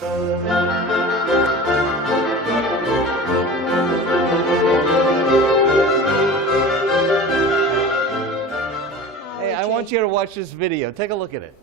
Hey, I want you to watch this video. Take a look at it.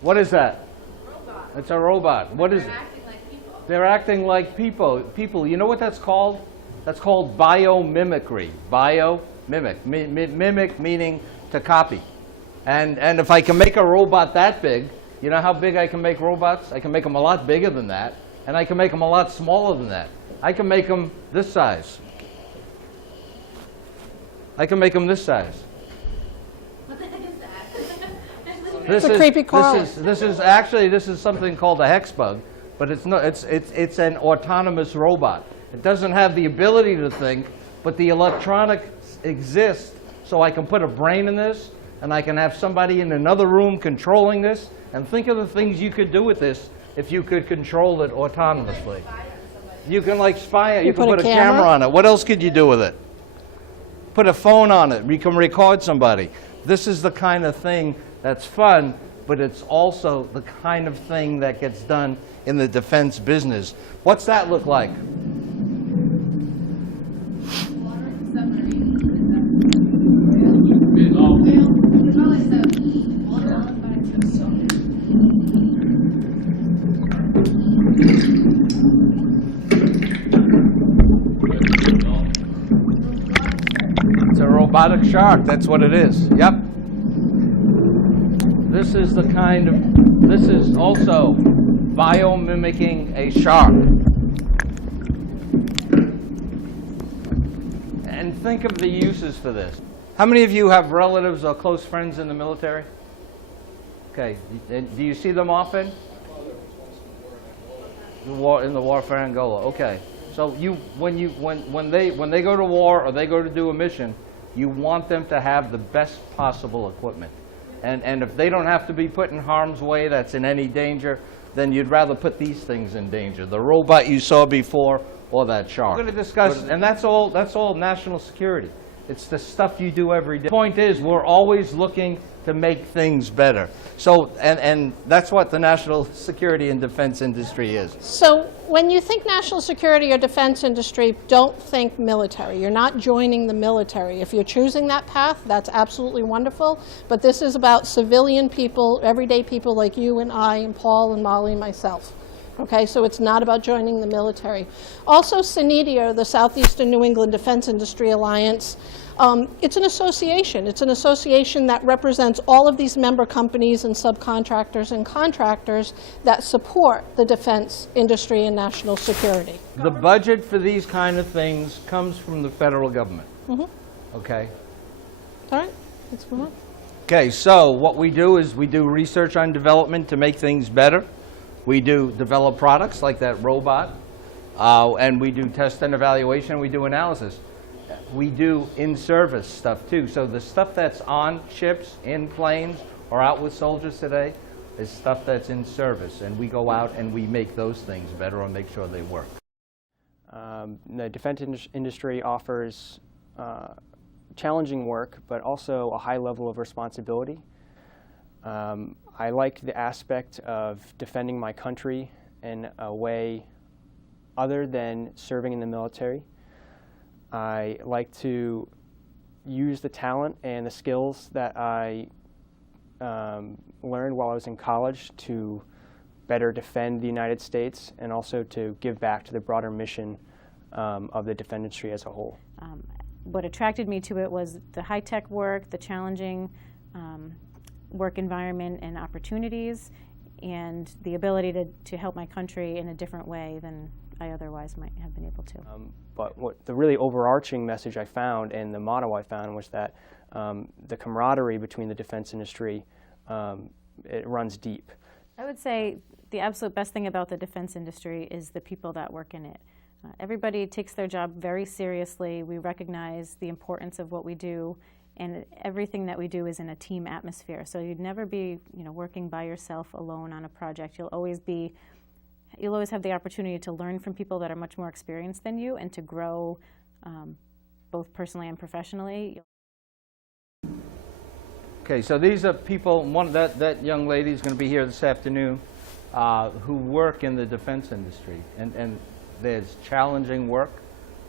What is that? Robot. It's a robot. What is it? They're acting like people. People. You know what that's called? That's called biomimicry. Biomimic. Mimic meaning to copy. And if I can make a robot that big, you know how big I can make robots? I can make them a lot bigger than that. And I can make them a lot smaller than that. I can make them this size. I can make them this size. This is creepy crawler. This is something called a Hexbug, but it's not. It's an autonomous robot. It doesn't have the ability to think, but the electronics exist, so I can put a brain in this, and I can have somebody in another room controlling this. And think of the things you could do with this if you could control it autonomously. You can like spy it. You can put a camera on it. What else could you do with it? Put a phone on it. You can record somebody. This is the kind of thing that's fun, but it's also the kind of thing that gets done in the defense business. What's that look like? It's a robotic shark, that's what it is. Yep. This is the kind of, this is also biomimicking a shark. And think of the uses for this. How many of you have relatives or close friends in the military? Okay, do you see them often? In the warfare in Angola. Okay, so when they go to war or they go to do a mission, you want them to have the best possible equipment. And if they don't have to be put in harm's way that's in any danger, then you'd rather put these things in danger. The robot you saw before or that shark. We're going to discuss, and that's all national security. It's the stuff you do every day. The point is, we're always looking to make things better. So, and that's what the national security and defense industry is. So when you think national security or defense industry, don't think military. You're not joining the military. If you're choosing that path, that's absolutely wonderful. But this is about civilian people, everyday people like you and I and Paul and Molly and myself. Okay, so it's not about joining the military. Also, SENEDIA, the Southeastern New England Defense Industry Alliance, it's an association. It's an association that represents all of these member companies and subcontractors and contractors that support the defense industry and national security. The budget for these kind of things comes from the federal government. Mm-hmm. Okay? All right, let's move on. Okay, so what we do is we do research on development to make things better. We do develop products like that robot, and we do test and evaluation, we do analysis. We do in-service stuff too. So the stuff that's on ships, in planes, or out with soldiers today is stuff that's in service. And we go out and we make those things better or make sure they work. The defense industry offers challenging work, but also a high level of responsibility. I like the aspect of defending my country in a way other than serving in the military. I like to use the talent and the skills that I learned while I was in college to better defend the United States and also to give back to the broader mission of the defense industry as a whole. What attracted me to it was the high-tech work, the challenging work environment and opportunities, and the ability to help my country in a different way than I otherwise might have been able to. But what the really overarching message I found and the motto I found was that the camaraderie between the defense industry, it runs deep. I would say the absolute best thing about the defense industry is the people that work in it. Everybody takes their job very seriously. We recognize the importance of what we do, and everything that we do is in a team atmosphere. So you'd never be, working by yourself alone on a project. You'll always have the opportunity to learn from people that are much more experienced than you, and to grow both personally and professionally. Okay, so these are people, that young lady is going to be here this afternoon, who work in the defense industry. And there's challenging work.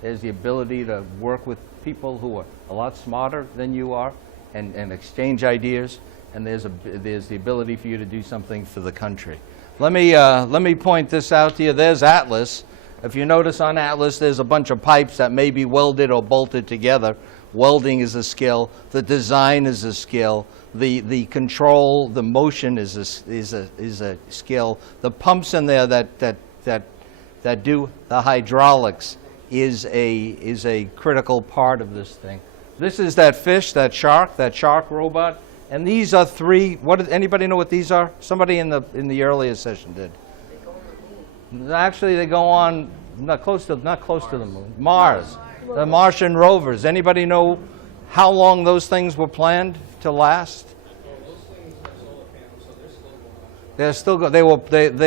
There's the ability to work with people who are a lot smarter than you are and exchange ideas. And there's the ability for you to do something for the country. Let me point this out to you. There's Atlas. If you notice on Atlas, there's a bunch of pipes that may be welded or bolted together. Welding is a skill. The design is a skill. The control, the motion is a skill. The pumps in there that do the hydraulics is a critical part of this thing. This is that fish, that shark robot. And these are three. Anybody know what these are? Somebody in the earlier session did. Actually, they go on not close to the moon. Mars. The Martian Rovers. Anybody know how long those things were planned to last? They're still they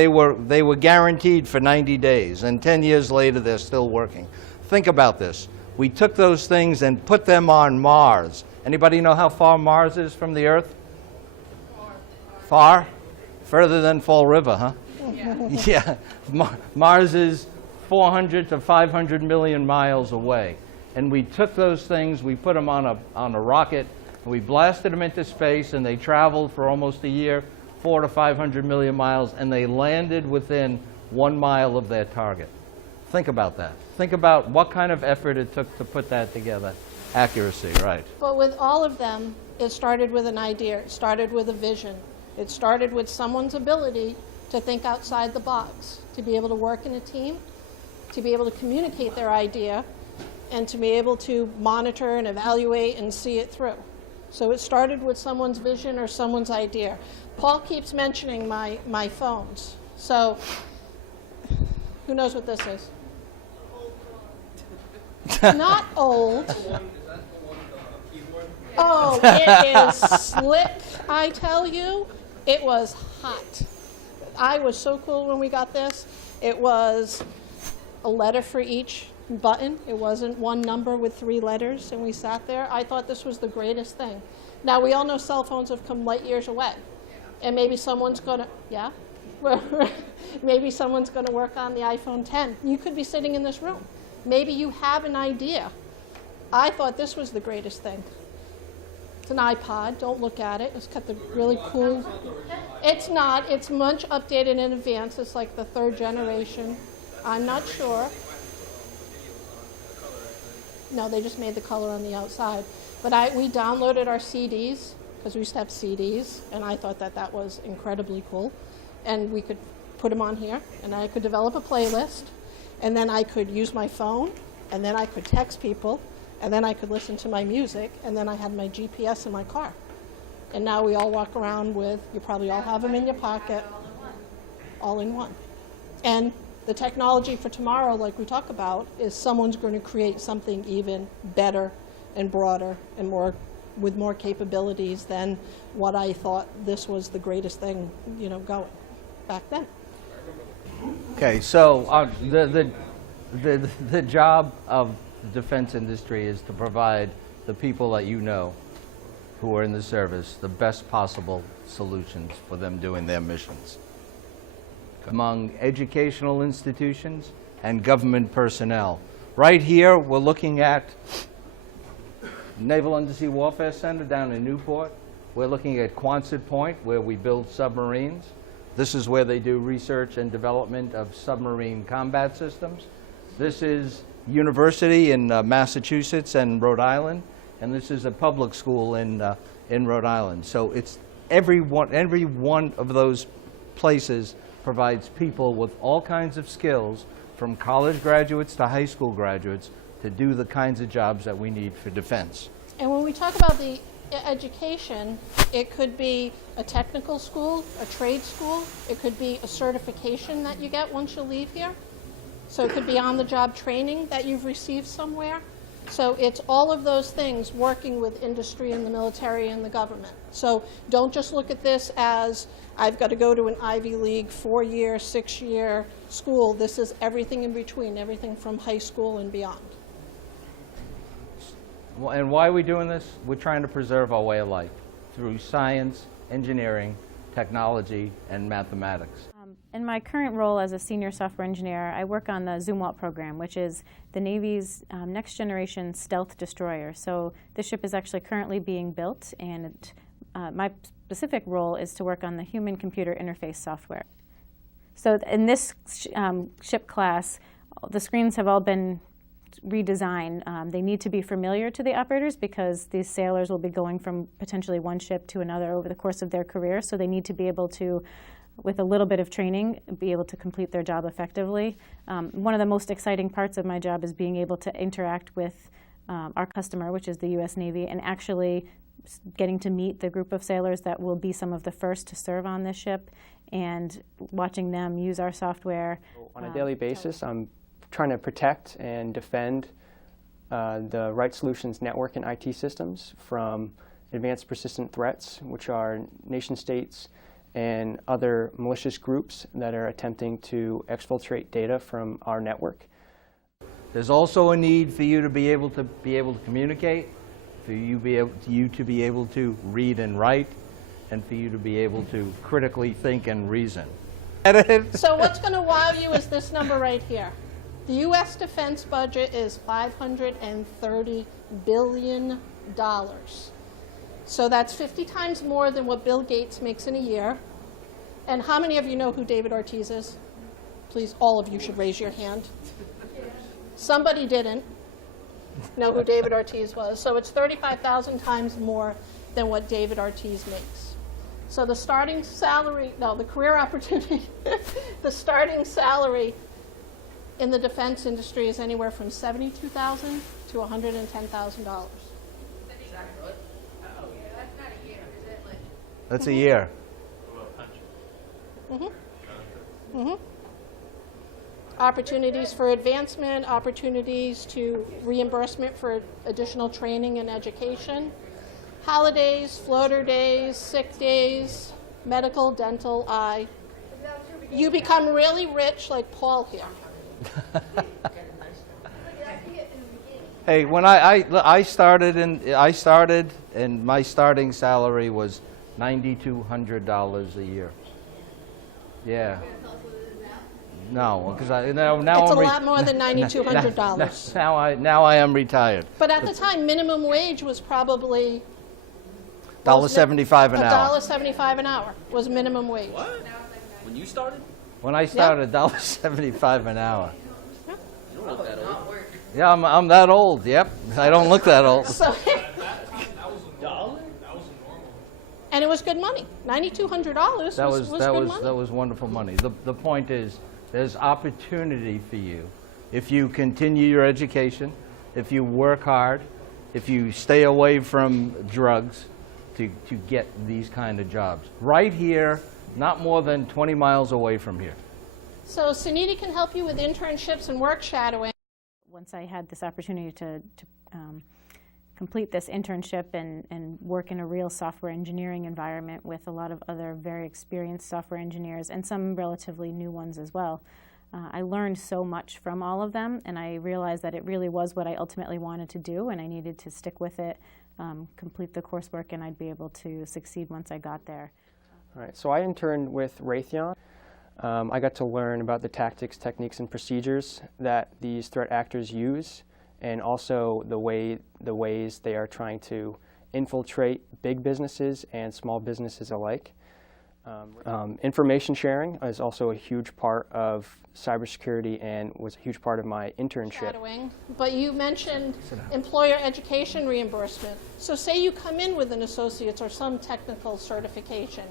were guaranteed for 90 days, and 10 years later they're still working. Think about this. We took those things and put them on Mars. Anybody know how far Mars is from the Earth? Far? Further than Fall River, huh? Yeah. Mars is 400 to 500 million miles away. And we took those things, we put them on a rocket, and we blasted them into space, and they traveled for almost a year, 400 to 500 million miles, and they landed within 1 mile of their target. Think about that. Think about what kind of effort it took to put that together. Accuracy, right. But with all of them, it started with an idea. It started with a vision. It started with someone's ability to think outside the box, to be able to work in a team, to be able to communicate their idea, and to be able to monitor and evaluate and see it through. So it started with someone's vision or someone's idea. Paul keeps mentioning my phones. So who knows what this is? Not old. Oh, it is slick, I tell you. It was hot. I was so cool when we got this. It was a letter for each button. It wasn't one number with 3 letters, and we sat there. I thought this was the greatest thing. Now, we all know cell phones have come light years away, and maybe someone's going to, yeah? Maybe someone's going to work on the iPhone 10. You could be sitting in this room. Maybe you have an idea. I thought this was the greatest thing. It's an iPod. Don't look at it. It's got the really cool. It's not. It's much updated in advance. It's like the 3rd generation. I'm not sure. No, they just made the color on the outside. But we downloaded our CDs, because we used to have CDs, and I thought that was incredibly cool. And we could put them on here, and I could develop a playlist, and then I could use my phone, and then I could text people, and then I could listen to my music, and then I had my GPS in my car. And now we all walk around with, you probably all have them in your pocket, all in one. And the technology for tomorrow, like we talk about, is someone's going to create something even better and broader and with more capabilities than what I thought this was the greatest thing, going back then. Okay, so the job of the defense industry is to provide the people that who are in the service the best possible solutions for them doing their missions. Among educational institutions and government personnel. Right here, we're looking at Naval Undersea Warfare Center down in Newport. We're looking at Quonset Point, where we build submarines. This is where they do research and development of submarine combat systems. This is university in Massachusetts and Rhode Island, and this is a public school in Rhode Island. So it's every one of those places provides people with all kinds of skills, from college graduates to high school graduates, to do the kinds of jobs that we need for defense. And when we talk about the education, it could be a technical school, a trade school. It could be a certification that you get once you leave here. So it could be on-the-job training that you've received somewhere. So it's all of those things working with industry and the military and the government. So don't just look at this as I've got to go to an Ivy League 4-year, 6-year school. This is everything in between, everything from high school and beyond. Well, and why are we doing this? We're trying to preserve our way of life through science, engineering, technology, and mathematics. In my current role as a senior software engineer, I work on the Zumwalt program, which is the Navy's next generation stealth destroyer. So the ship is actually currently being built, and my specific role is to work on the human-computer interface software. So in this ship class, the screens have all been redesigned. They need to be familiar to the operators because these sailors will be going from potentially one ship to another over the course of their career, so they need to be able to, with a little bit of training, be able to complete their job effectively. One of the most exciting parts of my job is being able to interact with our customer, which is the U.S. Navy, and actually getting to meet the group of sailors that will be some of the first to serve on this ship and watching them use our software. On a daily basis, I'm trying to protect and defend the Right Solutions network and IT systems from advanced persistent threats, which are nation states and other malicious groups that are attempting to exfiltrate data from our network. There's also a need for you to be able to communicate, for you to be able to read and write, and for you to be able to critically think and reason. So what's going to wow you is this number right here. The U.S. defense budget is $530 billion. So that's 50 times more than what Bill Gates makes in a year. And how many of you know who David Ortiz is? Please, all of you should raise your hand. Somebody didn't know who David Ortiz was. So it's 35,000 times more than what David Ortiz makes. So the starting salary, no, the career opportunity, the starting salary in the defense industry is anywhere from $72,000 to $110,000. That's a year. Opportunities for advancement, opportunities to reimbursement for additional training and education, holidays, floater days, sick days, medical, dental, eye. You become really rich like Paul here. Hey, when I started and my starting salary was $9,200 a year. Yeah. No, because now It's I'm a lot more than $9,200. Now I am retired. But at the time, minimum wage was probably $1.75 an hour. $1.75 an hour was minimum wage. What? When you started? When I started, $1.75 an hour. You don't look that old. Yeah, I'm that old. Yep, I don't look that old. So, $1? and it was good money. $9,200 was good money. That was wonderful money. The point is, there's opportunity for you if you continue your education, if you work hard, if you stay away from drugs, to get these kind of jobs. Right here, not more than 20 miles away from here. So SENEDIA can help you with internships and work shadowing. Once I had this opportunity to complete this internship and work in a real software engineering environment with a lot of other very experienced software engineers and some relatively new ones as well, I learned so much from all of them, and I realized that it really was what I ultimately wanted to do, and I needed to stick with it, complete the coursework, and I'd be able to succeed once I got there. All right, so I interned with Raytheon. I got to learn about the tactics, techniques, and procedures that these threat actors use, and also the ways they are trying to infiltrate big businesses and small businesses alike. Information sharing is also a huge part of cybersecurity and was a huge part of my internship. Shadowing, but you mentioned employer education reimbursement. So say you come in with an associate's or some technical certification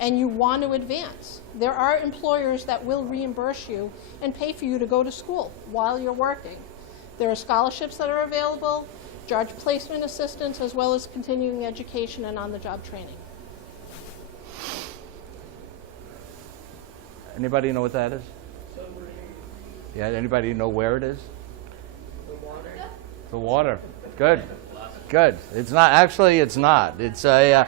and you want to advance. There are employers that will reimburse you and pay for you to go to school while you're working. There are scholarships that are available. job placement assistance, as well as continuing education and on-the-job training. Anybody know what that is? Yeah, anybody know where it is? The water. Good. Good. It's not, actually it's not. It's a,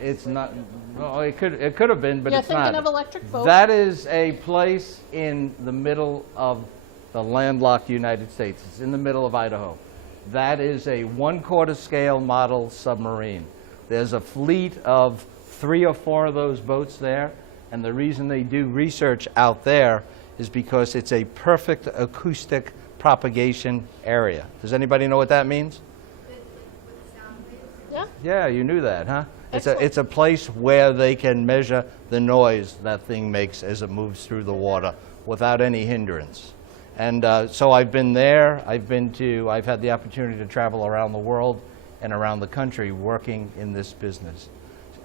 it's not, well, it could have been, but You're it's not. thinking of electric boat? That is a place in the middle of the landlocked United States. It's in the middle of Idaho. That is a 1/4 scale model submarine. There's a fleet of 3 or 4 of those boats there, and the reason they do research out there is because it's a perfect acoustic propagation area. Does anybody know what that means? Yeah. Yeah, you knew that, huh? Excellent. It's a place where they can measure the noise that thing makes as it moves through the water without any hindrance. And so I've been there. I've had the opportunity to travel around the world and around the country working in this business.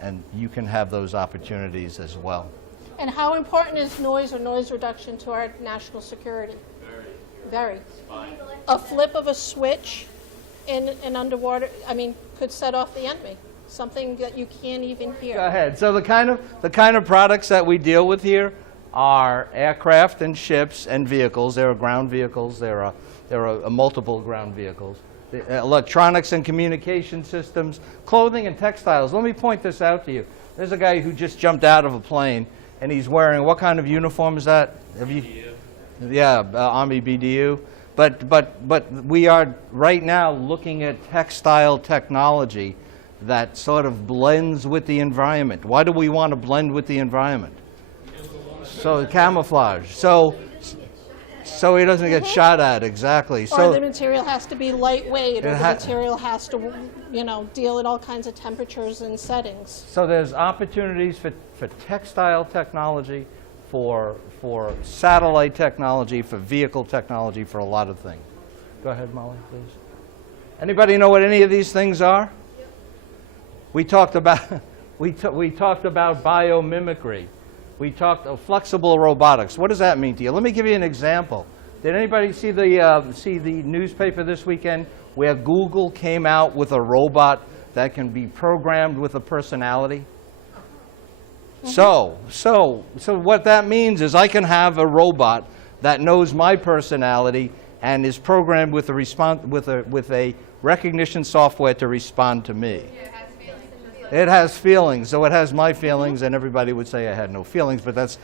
And you can have those opportunities as well. And how important is noise or noise reduction to our national security? Very. A flip of a switch in underwater, I mean, could set off the enemy. Something that you can't even hear. Go ahead. So the kind of products that we deal with here are aircraft and ships and vehicles. There are ground vehicles. There are multiple ground vehicles. The electronics and communication systems, clothing and textiles. Let me point this out to you. There's a guy who just jumped out of a plane, and he's wearing, what kind of uniform is that? Have you? Yeah, Army BDU. But we are right now looking at textile technology that sort of blends with the environment. Why do we want to blend with the environment? So camouflage. So he doesn't get shot at, exactly. Or the material has to be lightweight, or the ha- material has to, deal with all kinds of temperatures and settings. So there's opportunities for textile technology, for satellite technology, for vehicle technology, for a lot of things. Go ahead, Molly, please. Anybody know what any of these things are? We talked about biomimicry. We talked of flexible robotics. What does that mean to you? Let me give you an example. Did anybody see the newspaper this weekend where Google came out with a robot that can be programmed with a personality? So what that means is I can have a robot that knows my personality and is programmed with a recognition software to respond to me. It has feelings, so it has my feelings, and everybody would say I had no feelings, but that's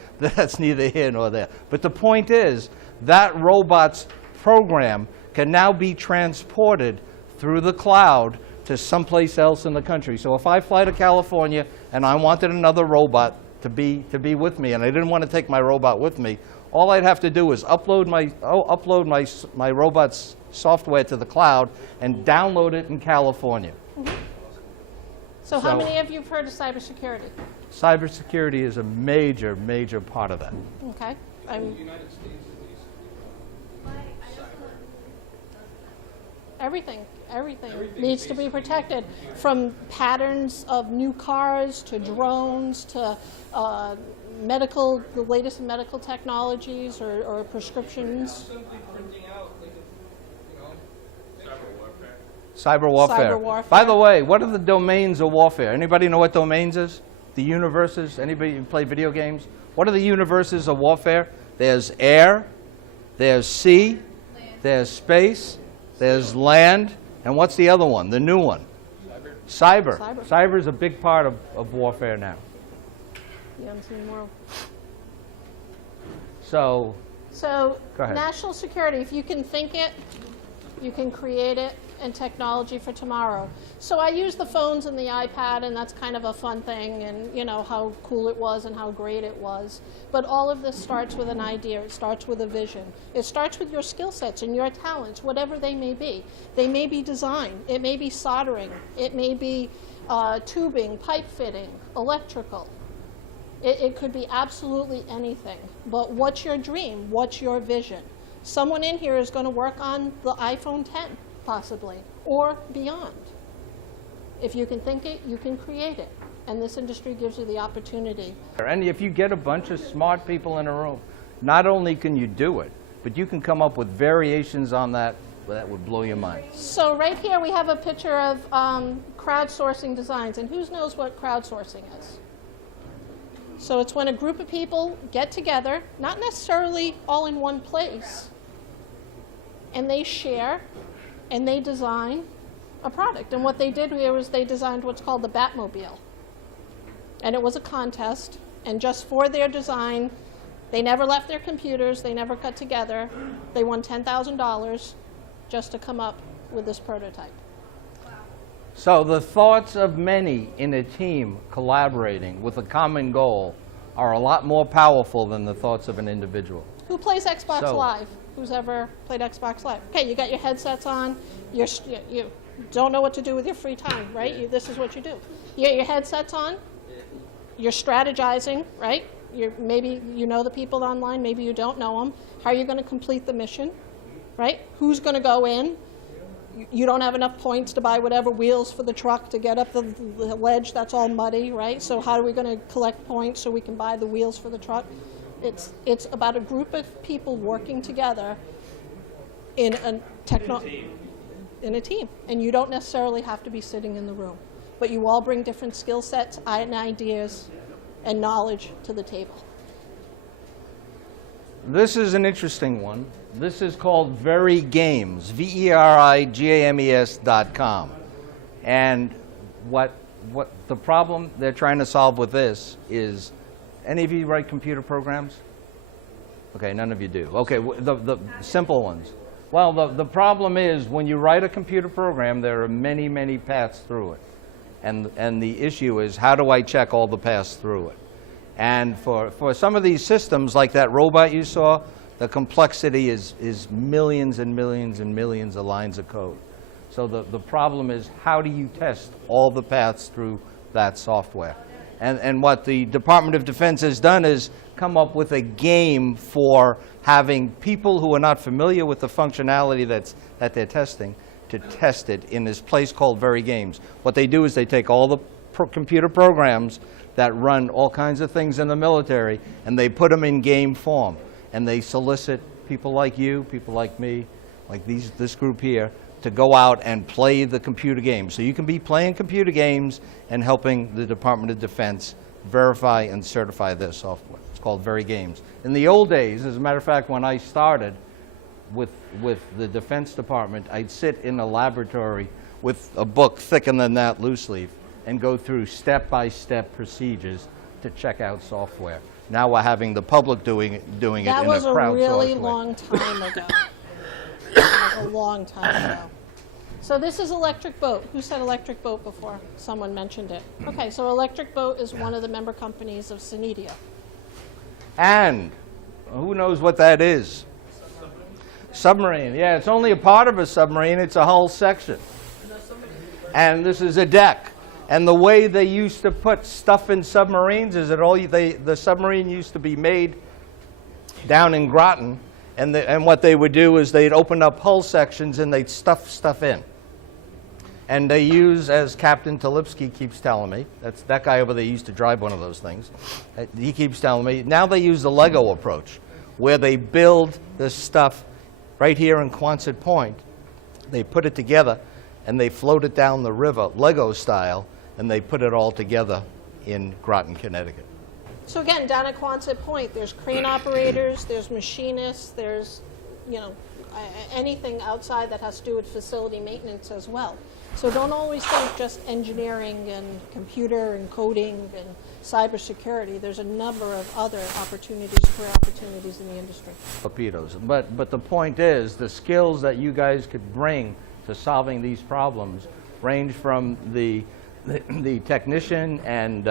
neither here nor there. But the point is, that robot's program can now be transported through the cloud to someplace else in the country. So if I fly to California and I wanted another robot to be with me, and I didn't want to take my robot with me, all I'd have to do is upload my robot's software to the cloud and download it in California. So how many of you have heard of cybersecurity? Cybersecurity is a major, major part of that. Okay. Everything needs to be protected, from patterns of new cars to drones to the latest medical technologies or prescriptions. Cyber warfare. Cyber warfare. By the way, what are the domains of warfare? Anybody know what domains is? The universes? Anybody play video games? What are the universes of warfare? There's air, there's sea, there's space, there's land, and what's the other one? The new one? Cyber. Cyber is a big part of warfare now. The unseen world. So So go ahead. national security, if you can think it, you can create it, and technology for tomorrow. So I use the phones and the iPad, and that's kind of a fun thing, and how cool it was and how great it was. But all of this starts with an idea. It starts with a vision. It starts with your skill sets and your talents, whatever they may be. They may be design. It may be soldering. It may be tubing, pipe fitting, electrical. It could be absolutely anything. But what's your dream? What's your vision? Someone in here is going to work on the iPhone 10, possibly, or beyond. If you can think it, you can create it. And this industry gives you the opportunity. And if you get a bunch of smart people in a room, not only can you do it, but you can come up with variations on that Well, that would blow your mind. So right here we have a picture of crowdsourcing designs, and who knows what crowdsourcing is? So it's when a group of people get together, not necessarily all in one place, and they share and they design a product. And what they did here was they designed what's called the Batmobile. And it was a contest, and just for their design, they never left their computers, they never got together. They won $10,000 just to come up with this prototype. So the thoughts of many in a team collaborating with a common goal are a lot more powerful than the thoughts of an individual. Who plays Xbox So- Live? Who's ever played Xbox Live? Okay, you got your headsets on. You don't know what to do with your free time, right? This is what you do. You get your headsets on. You're strategizing, right? Maybe you know the people online, maybe you don't know them. How are you going to complete the mission, right? Who's going to go in? You don't have enough points to buy whatever wheels for the truck to get up the ledge that's all muddy, right? So how are we going to collect points so we can buy the wheels for the truck? It's about a group of people working together in a team. And you don't necessarily have to be sitting in the room. But you all bring different skill sets and ideas and knowledge to the table. This is an interesting one. This is called Very Games, VERIGAMES.com. And what the problem they're trying to solve with this is, any of you write computer programs? Okay, none of you do. Okay, the simple ones. Well, the problem is when you write a computer program, there are many, many paths through it. And the issue is, how do I check all the paths through it? And for some of these systems, like that robot you saw, the complexity is millions and millions and millions of lines of code. So the problem is, how do you test all the paths through that software? And what the Department of Defense has done is come up with a game for having people who are not familiar with the functionality that they're testing to test it in this place called Very Games. What they do is they take all the computer programs that run all kinds of things in the military, and they put them in game form. And they solicit people like you, people like me, like this group here, to go out and play the computer games. So you can be playing computer games and helping the Department of Defense verify and certify their software. It's called Very Games. In the old days, as a matter of fact, when I started with the Defense Department, I'd sit in a laboratory with a book thicker than that, loose leaf, and go through step-by-step procedures to check out software. Now we're having the public doing it in a crowdsourced way. That was a really long time ago. A long time ago. So this is Electric Boat. Who said Electric Boat before? Someone mentioned it. Okay, so Electric Boat is one of the member companies of SENEDIA. And who knows what that is? Submarine. Yeah, it's only a part of a submarine. It's a hull section. And this is a deck. And the way they used to put stuff in submarines is that the submarine used to be made down in Groton, and what they would do is they'd open up hull sections and they'd stuff stuff in. And they use, as Captain Talipsky keeps telling me, that's that guy over there used to drive one of those things. He keeps telling me, now they use the Lego approach, where they build this stuff right here in Quonset Point. They put it together and they float it down the river, Lego style, and they put it all together in Groton, Connecticut. So again, down at Quonset Point, there's crane operators, there's machinists, there's, anything outside that has to do with facility maintenance as well. So don't always think just engineering and computer and coding and cybersecurity. There's a number of other opportunities, career opportunities in the industry. Torpedoes. But the point is, the skills that you guys could bring to solving these problems range from the technician and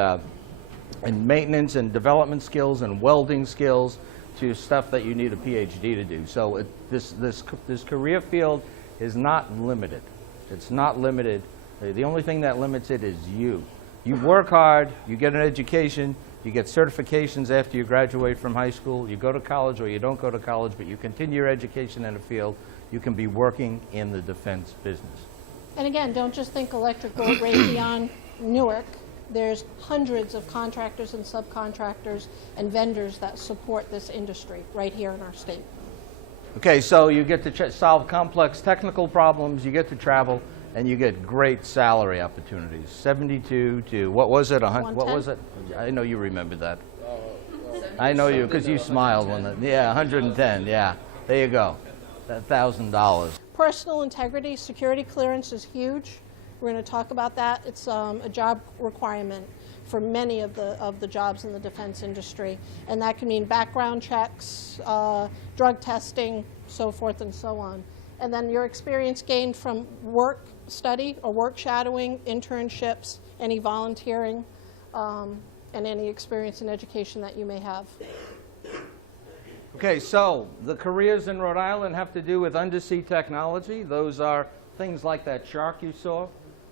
maintenance and development skills and welding skills to stuff that you need a PhD to do. So this career field is not limited. It's not limited. The only thing that limits it is you. You work hard, you get an education, you get certifications after you graduate from high school, you go to college or you don't go to college, but you continue your education in a field, you can be working in the defense business. And again, don't just think Electric Boat, Raytheon, Newark. There's hundreds of contractors and subcontractors and vendors that support this industry right here in our state. Okay, so you get to solve complex technical problems, you get to travel, and you get great salary opportunities. 72 to, what was it? What was it? I know you remember that. I know you, because you smiled when the, yeah, 110, yeah. There you go. $1,000. Personal integrity, security clearance is huge. We're going to talk about that. It's a job requirement for many of the jobs in the defense industry. And that can mean background checks, drug testing, so forth and so on. And then your experience gained from work study or work shadowing, internships, any volunteering, and any experience in education that you may have. Okay, so the careers in Rhode Island have to do with undersea technology. Those are things like that shark you saw,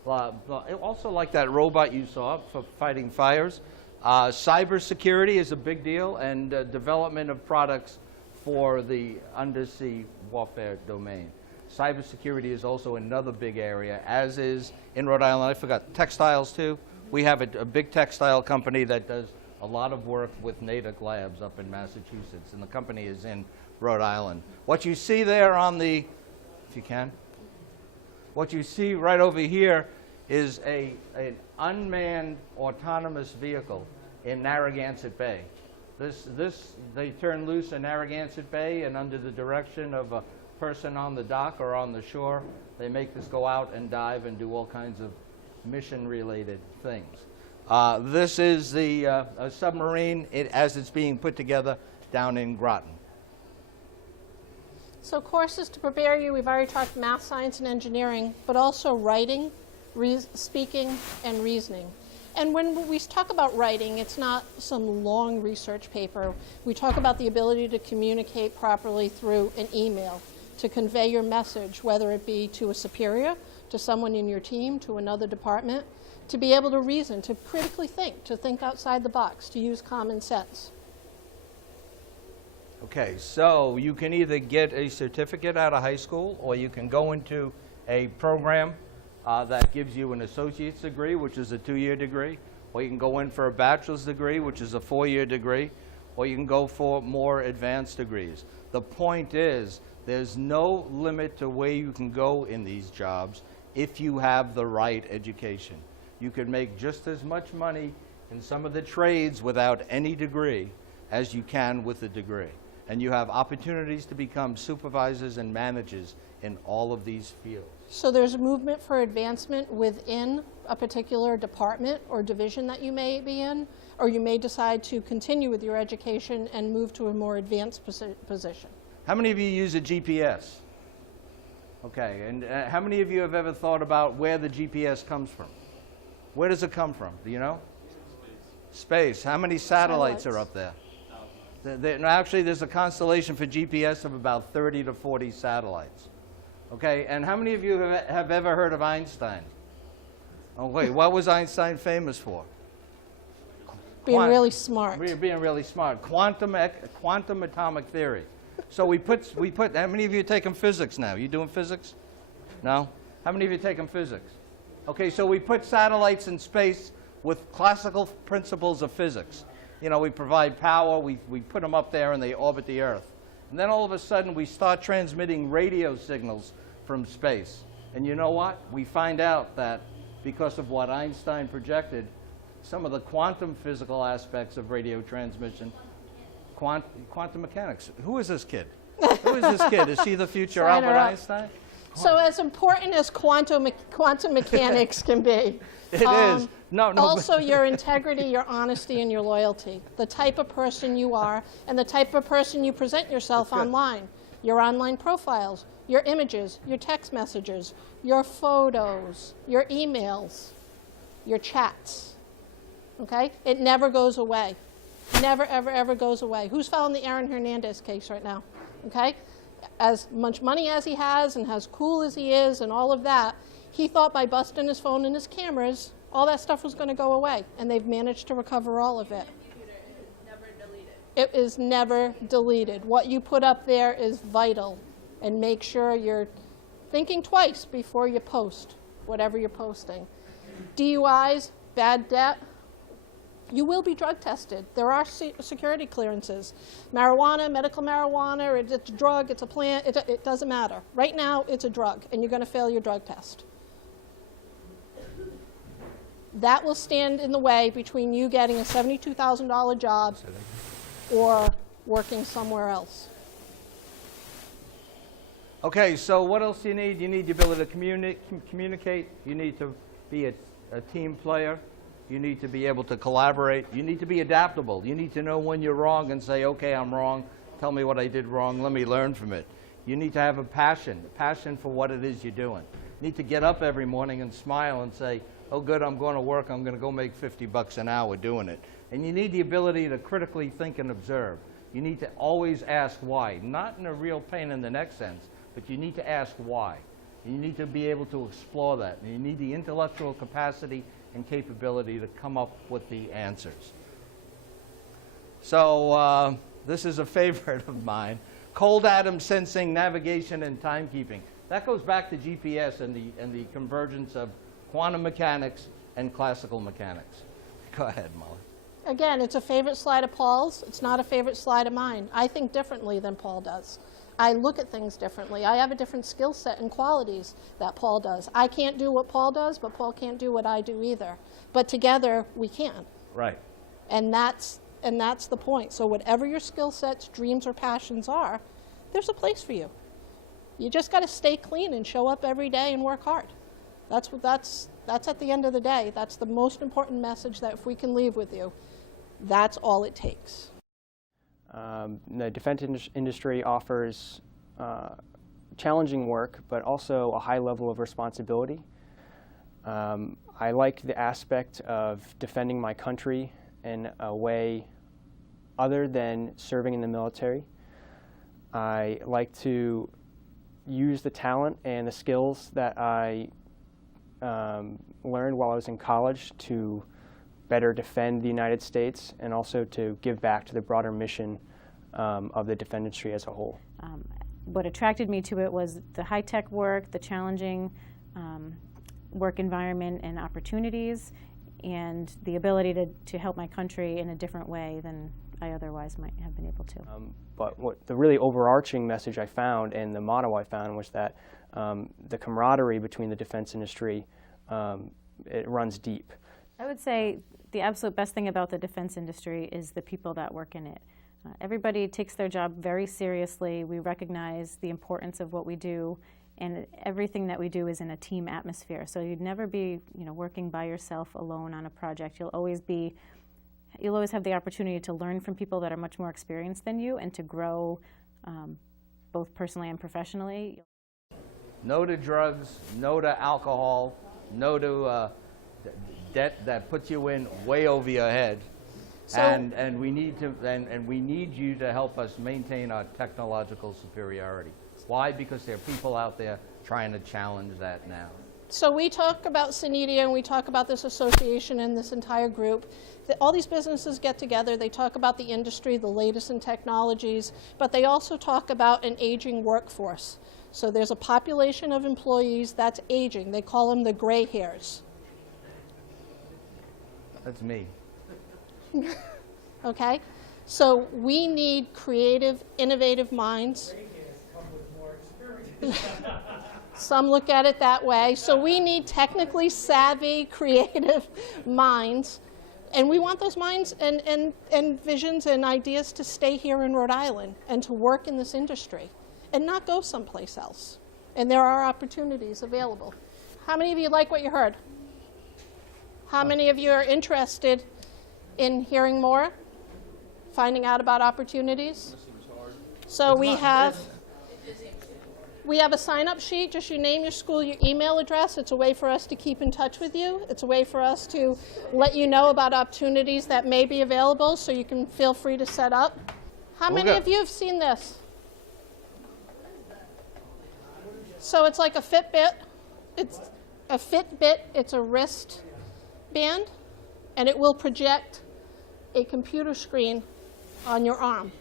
also like that robot you saw for fighting fires. Cybersecurity is a big deal, and development of products for the undersea warfare domain. Cybersecurity is also another big area, as is in Rhode Island. I forgot, textiles too. We have a big textile company that does a lot of work with Natick Labs up in Massachusetts, and the company is in Rhode Island. What you see there on the, if you can, what you see right over here is an unmanned autonomous vehicle in Narragansett Bay. They turn loose in Narragansett Bay, and under the direction of a person on the dock or on the shore, they make this go out and dive and do all kinds of mission-related things. This is the submarine as it's being put together down in Groton. So courses to prepare you, we've already talked math, science, and engineering, but also writing, speaking, and reasoning. And when we talk about writing, it's not some long research paper. We talk about the ability to communicate properly through an email, to convey your message, whether it be to a superior, to someone in your team, to another department, to be able to reason, to critically think, to think outside the box, to use common sense. Okay, so you can either get a certificate out of high school, or you can go into a program that gives you an associate's degree, which is a 2-year degree, or you can go in for a bachelor's degree, which is a 4-year degree, or you can go for more advanced degrees. The point is, there's no limit to where you can go in these jobs if you have the right education. You could make just as much money in some of the trades without any degree as you can with a degree. And you have opportunities to become supervisors and managers in all of these fields. So there's a movement for advancement within a particular department or division that you may be in, or you may decide to continue with your education and move to a more advanced position. How many of you use a GPS? Okay, and how many of you have ever thought about where the GPS comes from? Where does it come from? Do you know? Space. How many satellites are up there? Actually, there's a constellation for GPS of about 30 to 40 satellites. Okay, and how many of you have ever heard of Einstein? Oh, wait, what was Einstein famous for? Being really smart. Being really smart. Quantum atomic theory. So we put, how many of you are taking physics now? You doing physics? No? How many of you are taking physics? Okay, so we put satellites in space with classical principles of physics. You know, we provide power, we put them up there and they orbit the Earth. And then all of a sudden we start transmitting radio signals from space. And you know what? We find out that because of what Einstein projected, some of the quantum physical aspects of radio transmission, quantum mechanics. Who is this kid? Who is this kid? Is he the future Albert Einstein? So as important as quantum mechanics can be, it is. No, also your integrity, your honesty, and your loyalty. The type of person you are and the type of person you present yourself online. Your online profiles, your images, your text messages, your photos, your emails, your chats. Okay? It never goes away. Never, ever, ever goes away. Who's following the Aaron Hernandez case right now? Okay? As much money as he has and as cool as he is and all of that, he thought by busting his phone and his cameras, all that stuff was going to go away, and they've managed to recover all of it. It is never deleted. What you put up there is vital, and make sure you're thinking twice before you post whatever you're posting. DUIs, bad debt, You will be drug tested. There are security clearances. Marijuana, medical marijuana, it's a drug, it's a plant, it doesn't matter. Right now, it's a drug, and you're going to fail your drug test. That will stand in the way between you getting a $72,000 job or working somewhere else. Okay, so what else do you need? You need the ability to communicate. You need to be a team player. You need to be able to collaborate. You need to be adaptable. You need to know when you're wrong and say, okay, I'm wrong. Tell me what I did wrong. Let me learn from it. You need to have a passion for what it is you're doing. You need to get up every morning and smile and say, oh, good, I'm going to work. I'm going to go make $50 an hour doing it. And you need the ability to critically think and observe. You need to always ask why, not in a real pain in the neck sense, but you need to ask why. And you need to be able to explore that. And you need the intellectual capacity and capability to come up with the answers. So this is a favorite of mine. Cold atom sensing, navigation, and timekeeping. That goes back to GPS and the convergence of quantum mechanics and classical mechanics. Go ahead, Molly. Again, it's a favorite slide of Paul's. It's not a favorite slide of mine. I think differently than Paul does. I look at things differently. I have a different skill set and qualities that Paul does. I can't do what Paul does, but Paul can't do what I do either. But together, we can. Right. And that's the point. So whatever your skill sets, dreams, or passions are, there's a place for you. You just got to stay clean and show up every day and work hard. That's at the end of the day. That's the most important message that if we can leave with you, that's all it takes. The defense industry offers challenging work, but also a high level of responsibility. I like the aspect of defending my country in a way other than serving in the military. I like to use the talent and the skills that I learned while I was in college to better defend the United States and also to give back to the broader mission of the defense industry as a whole. What attracted me to it was the high-tech work, the challenging work environment and opportunities, and the ability to help my country in a different way than I otherwise might have been able to. But what the really overarching message I found and the motto I found was that the camaraderie between the defense industry, it runs deep. I would say the absolute best thing about the defense industry is the people that work in it. Everybody takes their job very seriously. We recognize the importance of what we do, and everything that we do is in a team atmosphere. So you'd never be, working by yourself alone on a project. You'll always have the opportunity to learn from people that are much more experienced than you and to grow both personally and professionally. No to drugs, no to alcohol, no to debt that puts you in way over your head. So, and we need you to help us maintain our technological superiority. Why? Because there are people out there trying to challenge that now. So we talk about SENEDIA and we talk about this association and this entire group. All these businesses get together, they talk about the industry, the latest in technologies, but they also talk about an aging workforce. So there's a population of employees that's aging. They call them the gray hairs. That's me. Okay? So we need creative, innovative minds. Some look at it that way. So we need technically savvy, creative minds. And we want those minds and visions and ideas to stay here in Rhode Island and to work in this industry and not go someplace else. And there are opportunities available. How many of you like what you heard? How many of you are interested in hearing more, finding out about opportunities? So we have a sign-up sheet. Just your name, your school, your email address. It's a way for us to keep in touch with you. It's a way for us to let you know about opportunities that may be available, so you can feel free to set up. How many of you have seen this? So it's like a Fitbit. It's a Fitbit. It's a wrist band, and it will project a computer screen on your arm.